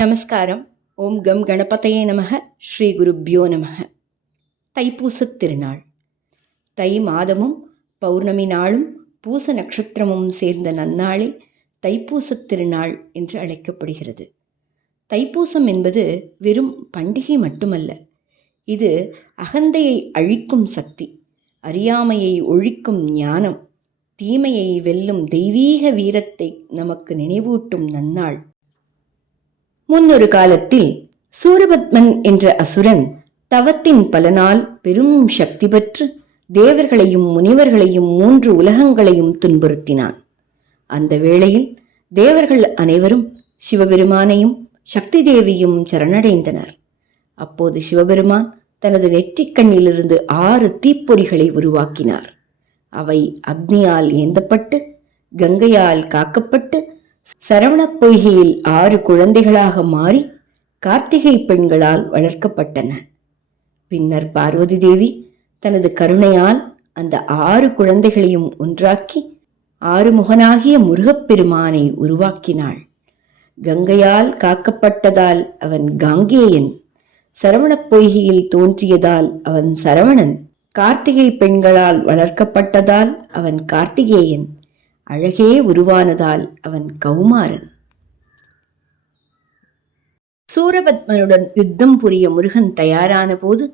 நமஸ்காரம். ஓம் கம் கணபதையே நமக. ஸ்ரீ குருப்யோ நமக. தைப்பூசத் திருநாள். தை மாதமும் பௌர்ணமி நாளும் பூச நட்சத்திரமும் சேர்ந்த நன்னாளே தைப்பூசத் திருநாள் என்று அழைக்கப்படுகிறது. தைப்பூசம் என்பது வெறும் பண்டிகை மட்டுமல்ல, இது அகந்தையை அழிக்கும் சக்தி, அறியாமையை ஒழிக்கும் ஞானம், தீமையை வெல்லும் தெய்வீக வீரத்தை நமக்கு நினைவூட்டும் நன்னாள். முன்னொரு காலத்தில் சூரபத்மன் என்ற அசுரன் தவத்தின் பலனால் பெரும் சக்தி பெற்று தேவர்களையும் முனிவர்களையும் 3 உலகங்களையும் துன்புறுத்தினான். அந்த வேளையில் தேவர்கள் அனைவரும் சிவபெருமானையும் சக்தி தேவியும் சரணடைந்தனர். அப்போது சிவபெருமான் தனது நெற்றிக்கண்ணிலிருந்து 6 தீப்பொறிகளை உருவாக்கினார். அவை அக்னியால் ஏந்தப்பட்டு கங்கையால் காக்கப்பட்டு சரவணப் பொய்கையில் 6 குழந்தைகளாக மாறி கார்த்திகை பெண்களால் வளர்க்கப்பட்டன. பின்னர் பார்வதி தேவி தனது கருணையால் அந்த 6 குழந்தைகளையும் ஒன்றாக்கி ஆறுமுகனாகிய முருகப்பெருமானை உருவாக்கினாள். கங்கையால் காக்கப்பட்டதால் அவன் காங்கேயன், சரவணப் பொய்கையில் தோன்றியதால் அவன் சரவணன், கார்த்திகை பெண்களால் வளர்க்கப்பட்டதால் அவன் கார்த்திகேயன், அழகே உருவானதால் அவன் கௌமாரன். சூரபத்மனுடன் யுத்தம் புரிய முருகன் தயாரான போது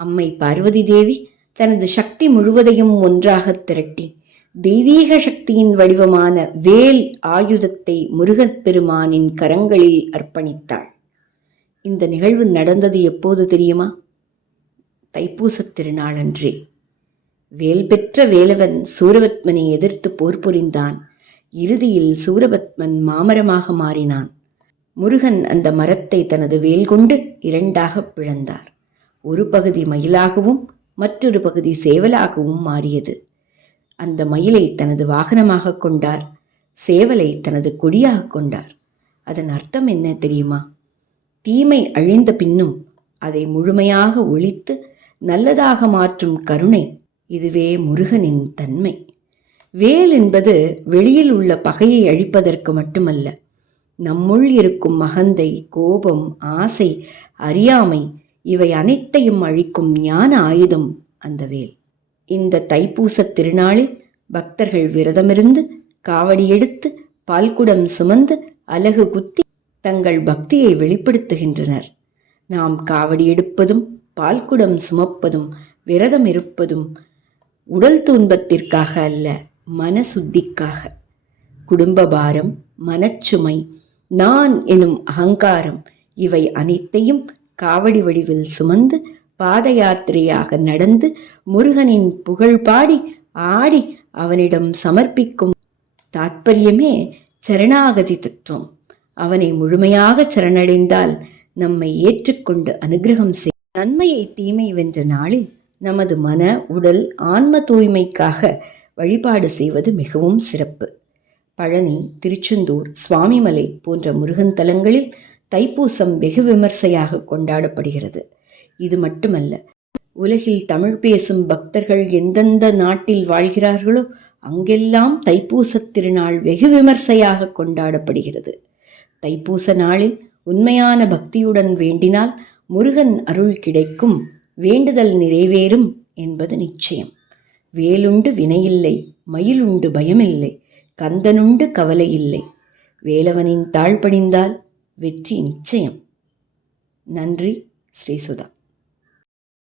அம்மை பார்வதி தேவி தனது சக்தி முழுவதையும் ஒன்றாக திரட்டி தெய்வீக சக்தியின் வடிவமான வேல் ஆயுதத்தை முருகப் பெருமானின் கரங்களில் அர்ப்பணித்தாள். இந்த நிகழ்வு நடந்தது எப்போது தெரியுமா? தைப்பூசத் திருநாளன்றே. வேல் பெற்ற வேலவன் சூரபத்மனை எதிர்த்து போர் புரிந்தான். இறுதியில் சூரபத்மன் மாமரமாக மாறினான். முருகன் அந்த மரத்தை தனது வேல் கொண்டு 2ஆக பிளந்தார். ஒரு பகுதி மயிலாகவும் மற்றொரு பகுதி சேவலாகவும் மாறியது. அந்த மயிலை தனது வாகனமாக கொண்டார், சேவலை தனது கொடியாக கொண்டார். அதன் அர்த்தம் என்ன தெரியுமா? தீமை அழிந்த பின்னும் அதை முழுமையாக ஒழித்து நல்லதாக மாற்றும் கருணை. இதுவே முருகனின் தன்மை. வேல் என்பது வெளியில் உள்ள பகையை அழிப்பதற்கு மட்டுமல்ல, நம்முள் இருக்கும் அகந்தை, கோபம், ஆசை, அறியாமை இவை அனைத்தையும் அழிக்கும் ஞான ஆயுதம் அந்த வேல். இந்த தைப்பூசத் திருநாளில் பக்தர்கள் விரதமிருந்து காவடி எடுத்து பால்குடம் சுமந்து அலகு குத்தி தங்கள் பக்தியை வெளிப்படுத்துகின்றனர். நாம் காவடி எடுப்பதும் பால்குடம் சுமப்பதும் விரதம் இருப்பதும் உடல் துன்பத்திற்காக அல்ல, மன சுத்திக்காக. குடும்ப பாரம், மனச்சுமை, நான் எனும் அகங்காரம் இவை அனைத்தையும் காவடி வடிவில் சுமந்து பாத யாத்திரையாக நடந்து முருகனின் புகழ் பாடி ஆடி அவனிடம் சமர்ப்பிக்கும் தாத்பரியமே சரணாகதி தத்துவம். அவனை முழுமையாக சரணடைந்தால் நம்மை ஏற்றுக்கொண்டு அனுகிரகம் செய். நன்மையை தீமை வென்ற நாளில் நமது மன, உடல், ஆன்ம தூய்மைக்காக வழிபாடு செய்வது மிகவும் சிறப்பு. பழனி, திருச்செந்தூர், சுவாமிமலை போன்ற முருகன் தலங்களில் தைப்பூசம் வெகு விமர்சையாக கொண்டாடப்படுகிறது. இது மட்டுமல்ல, உலகில் தமிழ் பேசும் பக்தர்கள் எந்தெந்த நாட்டில் வாழ்கிறார்களோ அங்கெல்லாம் தைப்பூசத் திருநாள் வெகு விமர்சையாக கொண்டாடப்படுகிறது. தைப்பூச நாளில் உண்மையான பக்தியுடன் வேண்டினால் முருகன் அருள் கிடைக்கும், வேண்டுதல் நிறைவேறும் என்பது நிச்சயம். வேலுண்டு வினையில்லை, மயிலுண்டு பயமில்லை, கந்தனுண்டு கவலை இல்லை. வேலவனின் தாழ்பணிந்தால் வெற்றி நிச்சயம். நன்றி. ஸ்ரீ சுதா.